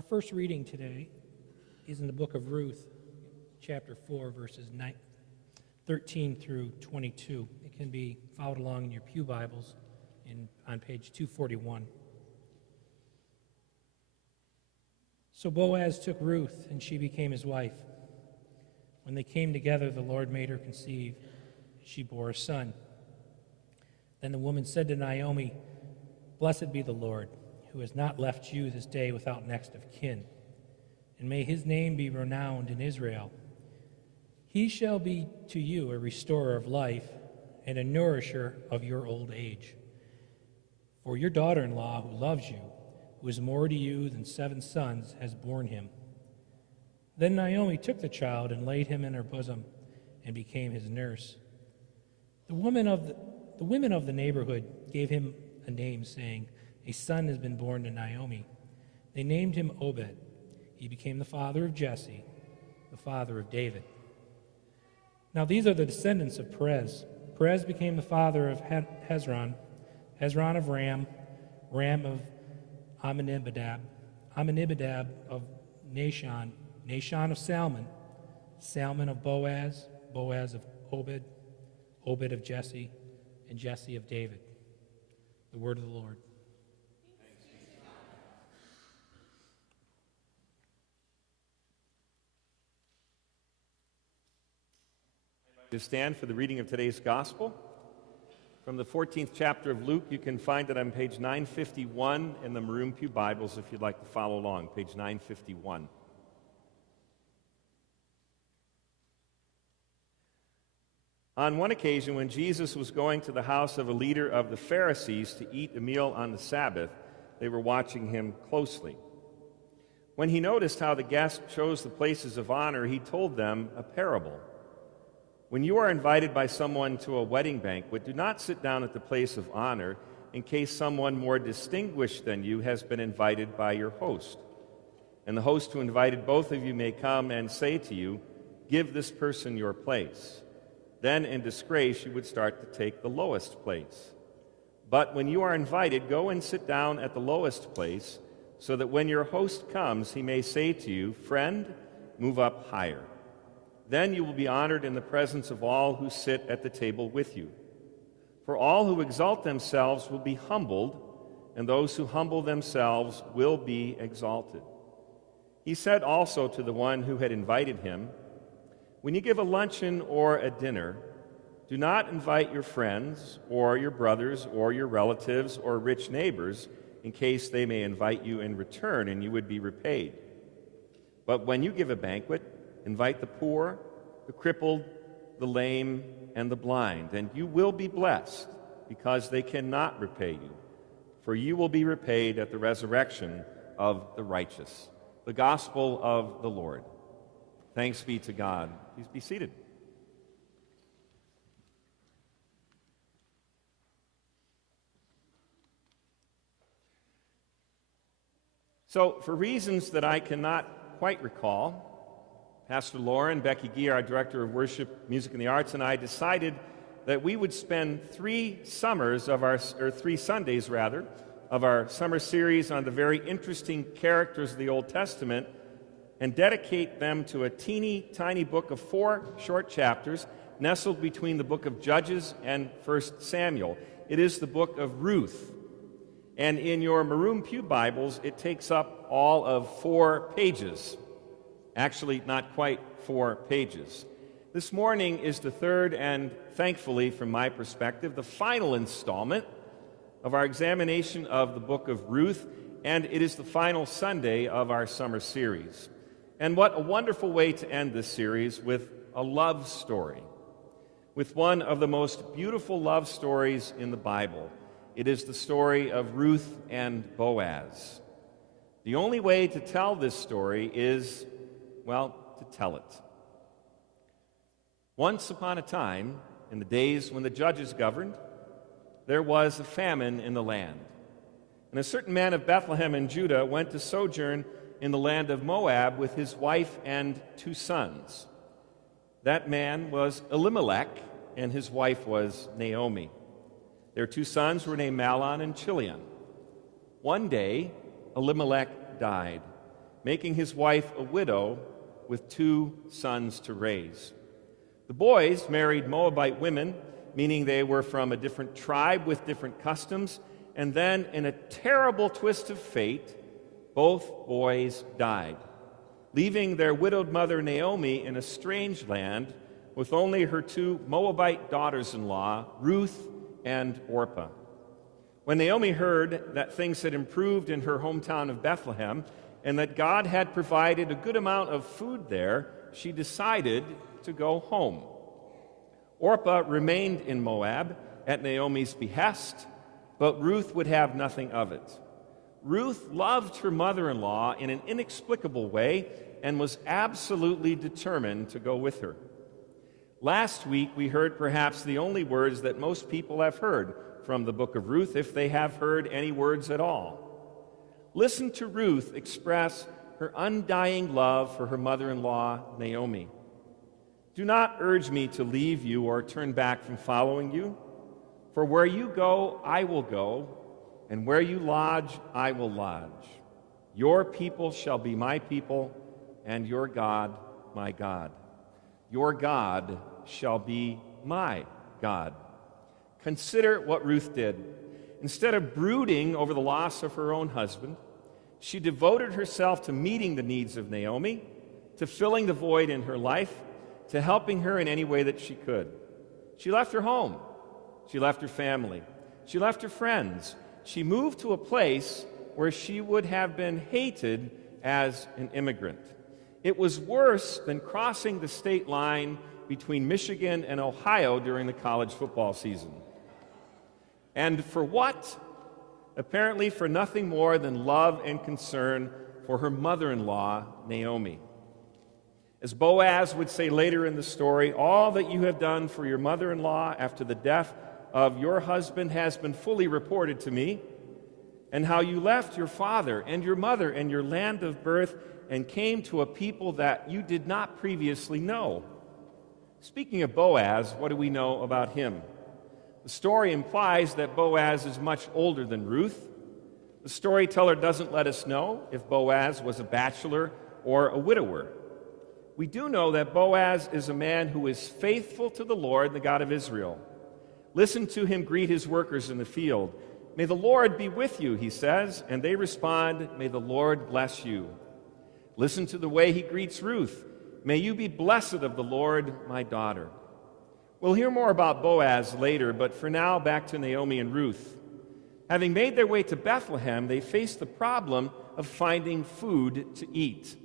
Our first reading today is in the book of Ruth, chapter 4, verses 13 through 22. It can be followed along in your pew Bibles on page 241. So Boaz took Ruth, and she became his wife. When they came together, the Lord made her conceive. She bore a son. Then the woman said to Naomi, "Blessed be the Lord, who has not left you this day without next of kin, and may his name be renowned in Israel. He shall be to you a restorer of life and a nourisher of your old age. For your daughter-in-law, who loves you, who is more to you than 7 sons, has borne him." Then Naomi took the child and laid him in her bosom and became his nurse. The women of the neighborhood gave him a name, saying, "A son has been born to Naomi." They named him Obed. He became the father of Jesse, the father of David. Now these are the descendants of Perez. Perez became the father of Hezron, Hezron of Ram, Ram of Amminadab, Amminadab of Nahshon, Nahshon of Salmon, Salmon of Boaz, Boaz of Obed, Obed of Jesse, and Jesse of David. The word of the Lord. To stand for the reading of today's gospel. From the 14th chapter of Luke, you can find it on page 951 in the Maroon Pew Bibles if you'd like to follow along, page 951. On one occasion, when Jesus was going to the house of a leader of the Pharisees to eat a meal on the Sabbath, they were watching him closely. When he noticed how the guests chose the places of honor, he told them a parable. "When you are invited by someone to a wedding banquet, do not sit down at the place of honor in case someone more distinguished than you has been invited by your host. And the host who invited both of you may come and say to you, 'Give this person your place.' Then in disgrace you would start to take the lowest place. But when you are invited, go and sit down at the lowest place, so that when your host comes, he may say to you, 'Friend, move up higher.' Then you will be honored in the presence of all who sit at the table with you. For all who exalt themselves will be humbled, and those who humble themselves will be exalted." He said also to the one who had invited him, "When you give a luncheon or a dinner, do not invite your friends or your brothers or your relatives or rich neighbors, in case they may invite you in return and you would be repaid. But when you give a banquet, invite the poor, the crippled, the lame, and the blind, and you will be blessed, because they cannot repay you, for you will be repaid at the resurrection of the righteous." The gospel of the Lord. Thanks be to God. Please be seated. So, for reasons that I cannot quite recall, Pastor Lauren, Becky Gee, our Director of Worship, Music, and the Arts, and I decided that we would spend 3 Sundays of our summer series on the very interesting characters of the Old Testament and dedicate them to a teeny tiny book of 4 short chapters nestled between the book of Judges and 1 Samuel. It is the book of Ruth. And in your Maroon Pew Bibles, it takes up all of 4 pages. Actually, not quite 4 pages. This morning is the 3rd and, thankfully from my perspective, the final installment of our examination of the book of Ruth, and it is the final Sunday of our summer series. And what a wonderful way to end this series with a love story, with one of the most beautiful love stories in the Bible. It is the story of Ruth and Boaz. The only way to tell this story is, well, to tell it. Once upon a time, in the days when the judges governed, there was a famine in the land. And a certain man of Bethlehem in Judah went to sojourn in the land of Moab with his wife and 2 sons. That man was Elimelech, and his wife was Naomi. Their 2 sons were named Mahlon and Chilion. One day, Elimelech died, making his wife a widow with 2 sons to raise. The boys married Moabite women, meaning they were from a different tribe with different customs, and then, in a terrible twist of fate, both boys died, leaving their widowed mother Naomi in a strange land with only her 2 Moabite daughters-in-law, Ruth and Orpah. When Naomi heard that things had improved in her hometown of Bethlehem and that God had provided a good amount of food there, she decided to go home. Orpah remained in Moab at Naomi's behest, but Ruth would have nothing of it. Ruth loved her mother-in-law in an inexplicable way and was absolutely determined to go with her. Last week, we heard perhaps the only words that most people have heard from the book of Ruth, if they have heard any words at all. Listen to Ruth express her undying love for her mother-in-law, Naomi. "Do not urge me to leave you or turn back from following you. For where you go, I will go, and where you lodge, I will lodge. Your people shall be my people, and your God, my God. Your God shall be my God." Consider what Ruth did. Instead of brooding over the loss of her own husband, she devoted herself to meeting the needs of Naomi, to filling the void in her life, to helping her in any way that she could. She left her home. She left her family. She left her friends. She moved to a place where she would have been hated as an immigrant. It was worse than crossing the state line between Michigan and Ohio during the college football season. And for what? Apparently for nothing more than love and concern for her mother-in-law, Naomi. As Boaz would say later in the story, "All that you have done for your mother-in-law after the death of your husband has been fully reported to me, and how you left your father and your mother and your land of birth and came to a people that you did not previously know." Speaking of Boaz, what do we know about him? The story implies that Boaz is much older than Ruth. The storyteller doesn't let us know if Boaz was a bachelor or a widower. We do know that Boaz is a man who is faithful to the Lord, the God of Israel. Listen to him greet his workers in the field. "May the Lord be with you," he says, and they respond, "May the Lord bless you." Listen to the way he greets Ruth. "May you be blessed of the Lord, my daughter." We'll hear more about Boaz later, but for now, back to Naomi and Ruth. Having made their way to Bethlehem, they faced the problem of finding food to eat.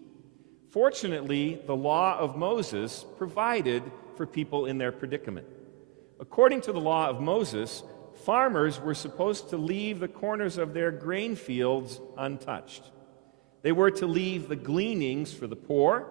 Fortunately, the law of Moses provided for people in their predicament. According to the law of Moses, farmers were supposed to leave the corners of their grain fields untouched. They were to leave the gleanings for the poor,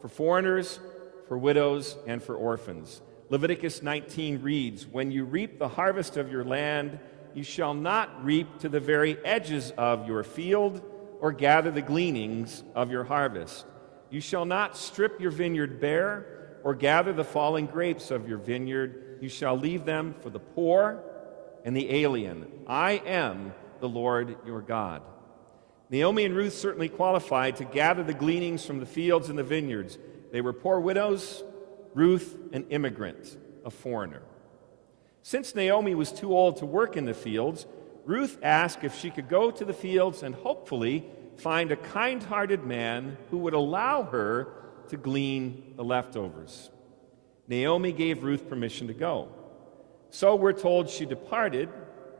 for foreigners, for widows, and for orphans. Leviticus 19 reads, "When you reap the harvest of your land, you shall not reap to the very edges of your field or gather the gleanings of your harvest. You shall not strip your vineyard bare or gather the fallen grapes of your vineyard. You shall leave them for the poor and the alien. I am the Lord your God." Naomi and Ruth certainly qualified to gather the gleanings from the fields and the vineyards. They were poor widows, Ruth an immigrant, a foreigner. Since Naomi was too old to work in the fields, Ruth asked if she could go to the fields and hopefully find a kind-hearted man who would allow her to glean the leftovers. Naomi gave Ruth permission to go. So we're told she departed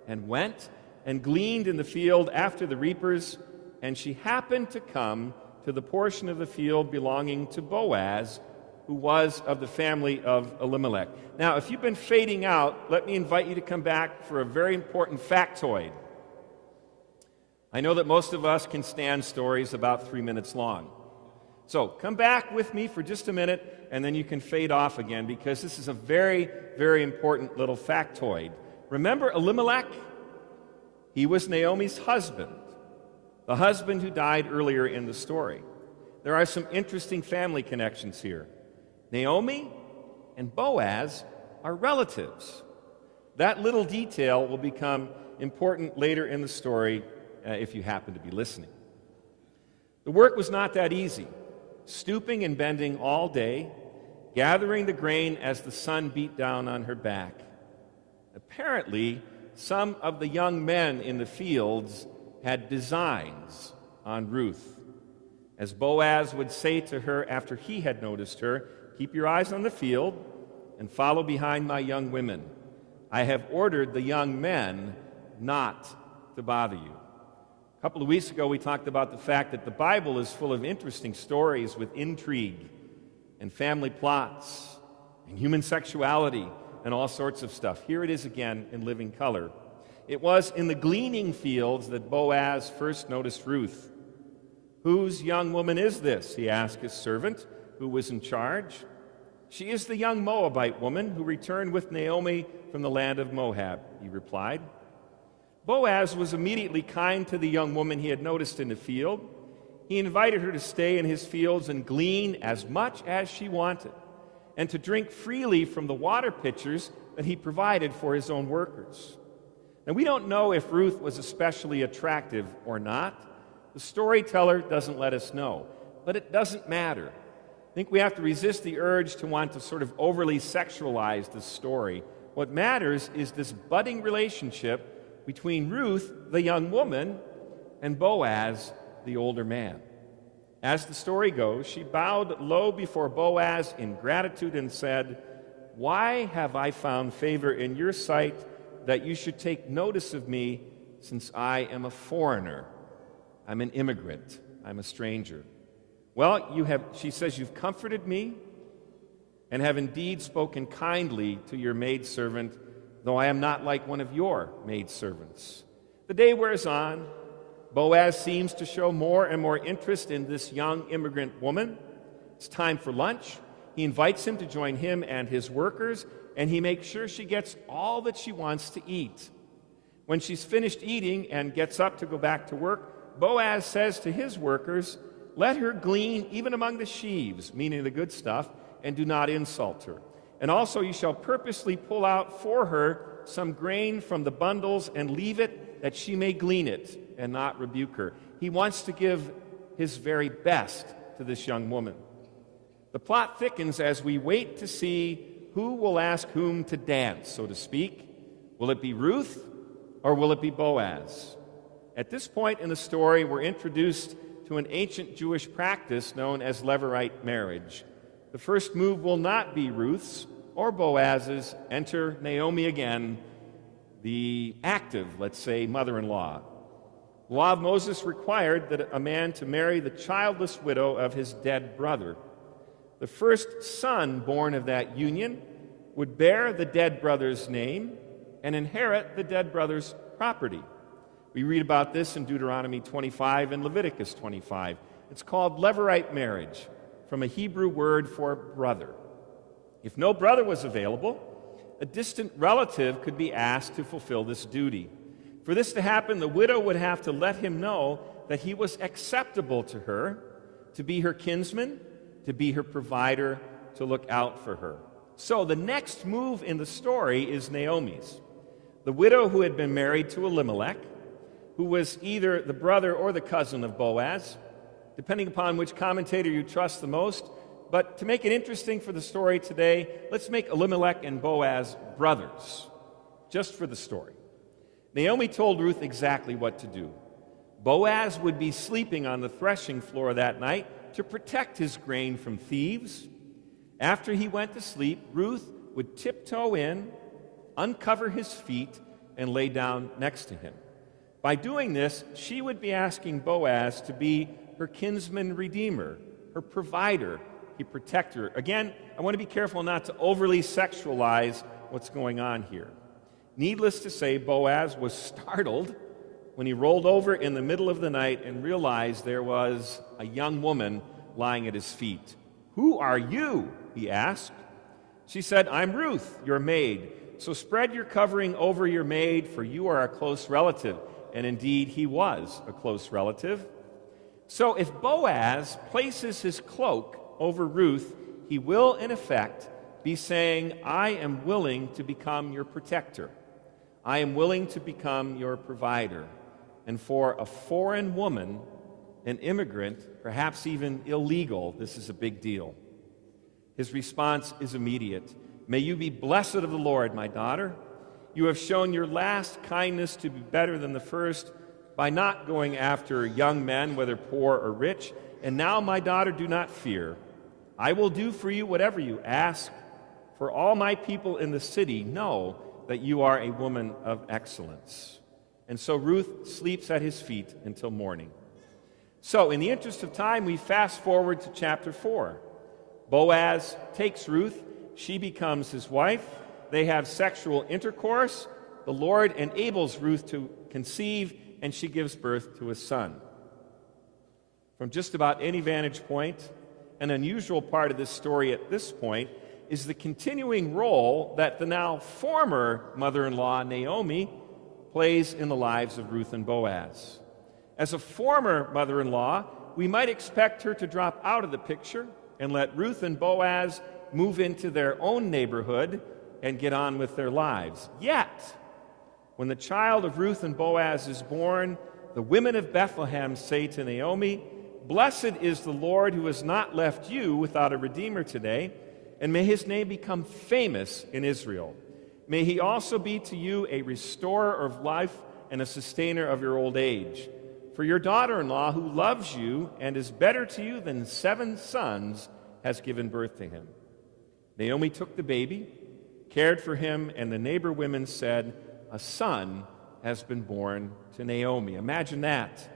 and went and gleaned in the field after the reapers, and she happened to come to the portion of the field belonging to Boaz, who was of the family of Elimelech. Now, if you've been fading out, let me invite you to come back for a very important factoid. I know that most of us can stand stories about 3 minutes long. So come back with me for just a minute, and then you can fade off again, because this is a very, very important little factoid. Remember Elimelech? He was Naomi's husband, the husband who died earlier in the story. There are some interesting family connections here. Naomi and Boaz are relatives. That little detail will become important later in the story if you happen to be listening. The work was not that easy, stooping and bending all day, gathering the grain as the sun beat down on her back. Apparently, some of the young men in the fields had designs on Ruth. As Boaz would say to her after he had noticed her, "Keep your eyes on the field and follow behind my young women. I have ordered the young men not to bother you." A couple of weeks ago, we talked about the fact that the Bible is full of interesting stories with intrigue and family plots and human sexuality and all sorts of stuff. Here it is again in living color. It was in the gleaning fields that Boaz first noticed Ruth. "Whose young woman is this?" he asked his servant, who was in charge. "She is the young Moabite woman who returned with Naomi from the land of Moab," he replied. Boaz was immediately kind to the young woman he had noticed in the field. He invited her to stay in his fields and glean as much as she wanted, and to drink freely from the water pitchers that he provided for his own workers. Now, we don't know if Ruth was especially attractive or not. The storyteller doesn't let us know, but it doesn't matter. I think we have to resist the urge to want to sort of overly sexualize this story. What matters is this budding relationship between Ruth, the young woman, and Boaz, the older man. As the story goes, she bowed low before Boaz in gratitude and said, "Why have I found favor in your sight that you should take notice of me, since I am a foreigner? I'm an immigrant. I'm a stranger." "Well, she says, "you've comforted me and have indeed spoken kindly to your maidservant, though I am not like one of your maidservants." The day wears on. Boaz seems to show more and more interest in this young immigrant woman. It's time for lunch. He invites him to join him and his workers, and he makes sure she gets all that she wants to eat. When she's finished eating and gets up to go back to work, Boaz says to his workers, "Let her glean even among the sheaves," meaning the good stuff, "and do not insult her. And also you shall purposely pull out for her some grain from the bundles and leave it that she may glean it and not rebuke her." He wants to give his very best to this young woman. The plot thickens as we wait to see who will ask whom to dance, so to speak. Will it be Ruth or will it be Boaz? At this point in the story, we're introduced to an ancient Jewish practice known as Levirate marriage. The first move will not be Ruth's or Boaz's. Enter Naomi again, the active, let's say, mother-in-law. The law of Moses required that a man to marry the childless widow of his dead brother. The first son born of that union would bear the dead brother's name and inherit the dead brother's property. We read about this in Deuteronomy 25 and Leviticus 25. It's called Levirate marriage, from a Hebrew word for brother. If no brother was available, a distant relative could be asked to fulfill this duty. For this to happen, the widow would have to let him know that he was acceptable to her, to be her kinsman, to be her provider, to look out for her. So the next move in the story is Naomi's. The widow who had been married to Elimelech, who was either the brother or the cousin of Boaz, depending upon which commentator you trust the most. But to make it interesting for the story today, let's make Elimelech and Boaz brothers, just for the story. Naomi told Ruth exactly what to do. Boaz would be sleeping on the threshing floor that night to protect his grain from thieves. After he went to sleep, Ruth would tiptoe in, uncover his feet, and lay down next to him. By doing this, she would be asking Boaz to be her kinsman redeemer, her provider, her protector. Again, I want to be careful not to overly sexualize what's going on here. Needless to say, Boaz was startled when he rolled over in the middle of the night and realized there was a young woman lying at his feet. "Who are you?" he asked. She said, "I'm Ruth, your maid. So spread your covering over your maid, for you are a close relative." And indeed, he was a close relative. So if Boaz places his cloak over Ruth, he will, in effect, be saying, "I am willing to become your protector. I am willing to become your provider." And for a foreign woman, an immigrant, perhaps even illegal, this is a big deal. His response is immediate. May you be blessed of the Lord, my daughter. You have shown your last kindness to be better than the first by not going after young men, whether poor or rich. And now, my daughter, do not fear. I will do for you whatever you ask, for all my people in the city know that you are a woman of excellence. And so Ruth sleeps at his feet until morning. So, in the interest of time, we fast forward to chapter 4. Boaz takes Ruth. She becomes his wife. They have sexual intercourse. The Lord enables Ruth to conceive, and she gives birth to a son. From just about any vantage point, an unusual part of this story at this point is the continuing role that the now former mother-in-law, Naomi, plays in the lives of Ruth and Boaz. As a former mother-in-law, we might expect her to drop out of the picture and let Ruth and Boaz move into their own neighborhood and get on with their lives. Yet, when the child of Ruth and Boaz is born, the women of Bethlehem say to Naomi, "Blessed is the Lord who has not left you without a redeemer today, and may his name become famous in Israel. May he also be to you a restorer of life and a sustainer of your old age. For your daughter-in-law, who loves you and is better to you than 7 sons, has given birth to him." Naomi took the baby, cared for him, and the neighbor women said, "A son has been born to Naomi." Imagine that.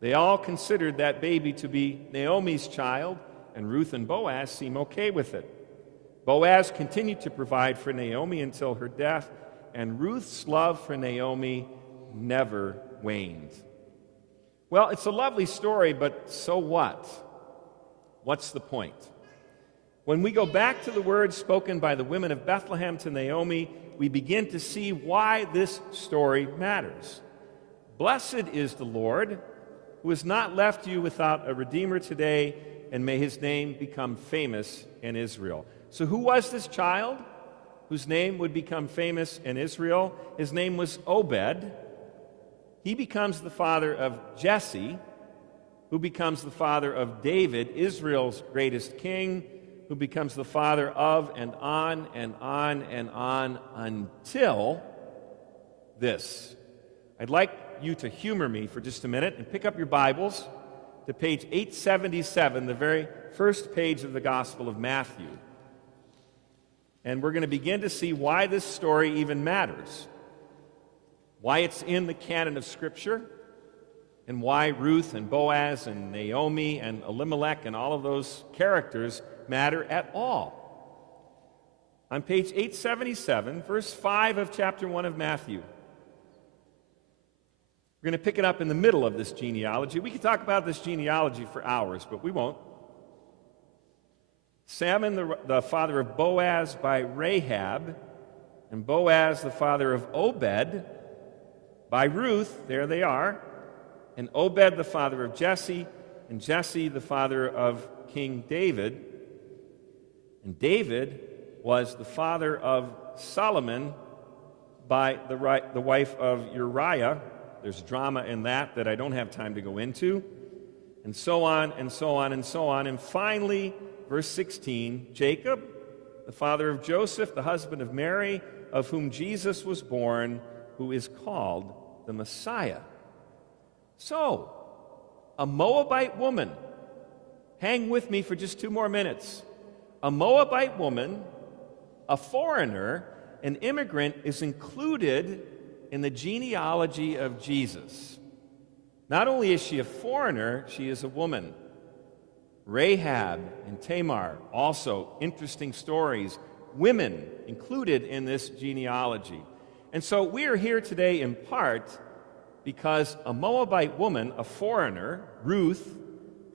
They all considered that baby to be Naomi's child, and Ruth and Boaz seem okay with it. Boaz continued to provide for Naomi until her death, and Ruth's love for Naomi never waned. Well, it's a lovely story, but so what? What's the point? When we go back to the words spoken by the women of Bethlehem to Naomi, we begin to see why this story matters. Blessed is the Lord, who has not left you without a redeemer today, and may his name become famous in Israel. So who was this child whose name would become famous in Israel? His name was Obed. He becomes the father of Jesse, who becomes the father of David, Israel's greatest king, who becomes the father of and on and on and on until this. I'd like you to humor me for just a minute and pick up your Bibles to page 877, the very first page of the Gospel of Matthew. And we're going to begin to see why this story even matters, why it's in the canon of Scripture, and why Ruth and Boaz and Naomi and Elimelech and all of those characters matter at all. On page 877, verse 5 of chapter 1 of Matthew, we're going to pick it up in the middle of this genealogy. We could talk about this genealogy for hours, but we won't. Salmon, the father of Boaz by Rahab, and Boaz, the father of Obed, by Ruth, there they are, and Obed, the father of Jesse, and Jesse, the father of King David. And David was the father of Solomon by the wife of Uriah. There's drama in that I don't have time to go into. And so on, and so on, and so on. And finally, verse 16, Jacob, the father of Joseph, the husband of Mary, of whom Jesus was born, who is called the Messiah. So, a Moabite woman, hang with me for just 2 more minutes. A Moabite woman, a foreigner, an immigrant, is included in the genealogy of Jesus. Not only is she a foreigner, she is a woman. Rahab and Tamar, also interesting stories, women included in this genealogy. And so we are here today in part because a Moabite woman, a foreigner, Ruth,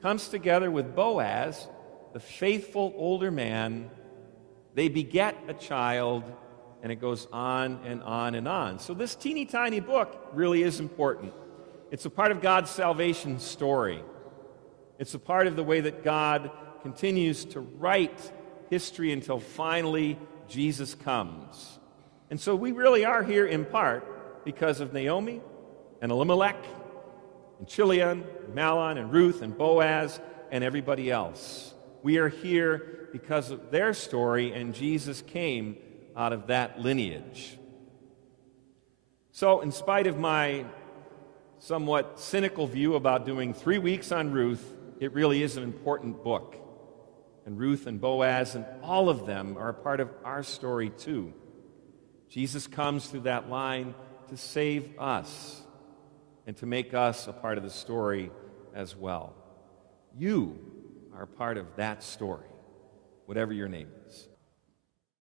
comes together with Boaz, the faithful older man. They beget a child, and it goes on and on and on. So this teeny tiny book really is important. It's a part of God's salvation story. It's a part of the way that God continues to write history until finally Jesus comes. And so we really are here in part because of Naomi and Elimelech, and Chilion, Mahlon, and Ruth and Boaz, and everybody else. We are here because of their story, and Jesus came out of that lineage. So, in spite of my somewhat cynical view about doing 3 weeks on Ruth, it really is an important book. And Ruth and Boaz and all of them are a part of our story too. Jesus comes through that line to save us and to make us a part of the story as well. You are a part of that story, whatever your name is.